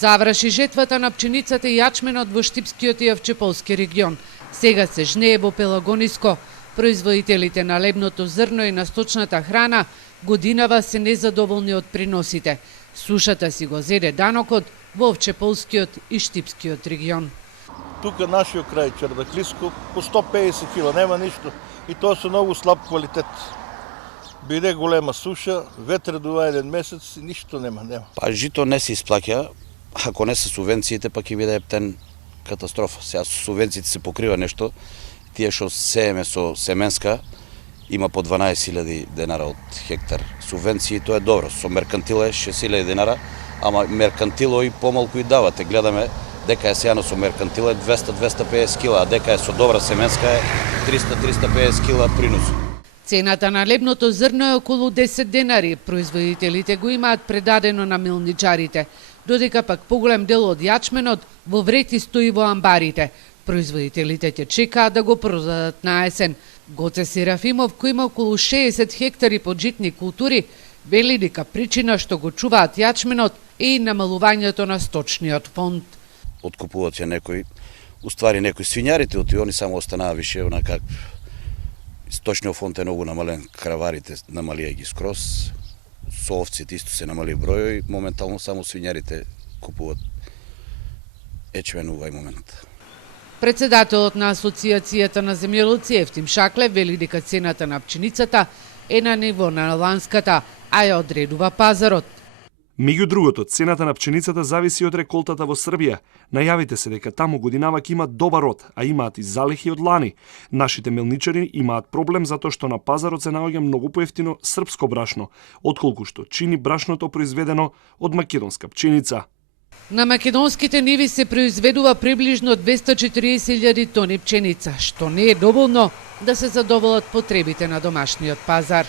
Заврши жетвата на пченицата и јачменот во Штипскиот и Овчеполски регион. Сега се жнее во Пелагониско. Производителите на лебното зрно и на сточната храна годинава се незадоволни од приносите. Сушата си го зеде данокот во Овчеполскиот и Штипскиот регион. Тука нашиот крај Чардаклиско по 150 кила, нема ништо. И тоа со многу слаб квалитет. Биде голема суша, ветер дува еден месец и ништо нема. Па жито не се исплаќа, ако не се субвенциите, па ќе биде ептен катастрофа. Сега со субвенциите се покрива нешто. Тие што сееме со семенска има по 12.000 денара од хектар субвенции, тоа е добро. Со меркантила е 6.000 денара, ама меркантило и помалку и давате. Гледаме дека е сејано со меркантила 200-250 кила, а дека е со добра семенска е 300-350 кила принос. Цената на лебното зрно е околу 10 денари. Производителите го имаат предадено на милничарите, додека пак поголем дел од јачменот во врети стои во амбарите. Производителите ќе чекаат да го продадат на есен. Гоце Серафимов, кој има околу 60 хектари поджитни култури, вели дека причина што го чуваат јачменот е и намалувањето на сточниот фонд. Откупуваат ја некои, уствари некои свињарите, и они само останаа више онака. Сточниот фонд е многу намален, краварите намалија ги скроз, со овците исто се намали број и моментално само свињарите купуваат ечмен во овај момент. Председателот на Асоциацијата на земјоделци Ефтим Шаклев вели дека цената на пченицата е на ниво на ланската, а ја одредува пазарот. Меѓу другото, цената на пченицата зависи од реколтата во Србија. Најавите се дека таму годинава ќе имаат добар род, а имаат и залихи од лани. Нашите мелничари имаат проблем затоа што на пазарот се наоѓа многу поевтино српско брашно, отколку што чини брашното произведено од македонска пченица. На македонските ниви се произведува приближно 240.000 тони пченица, што не е доволно да се задоволат потребите на домашниот пазар.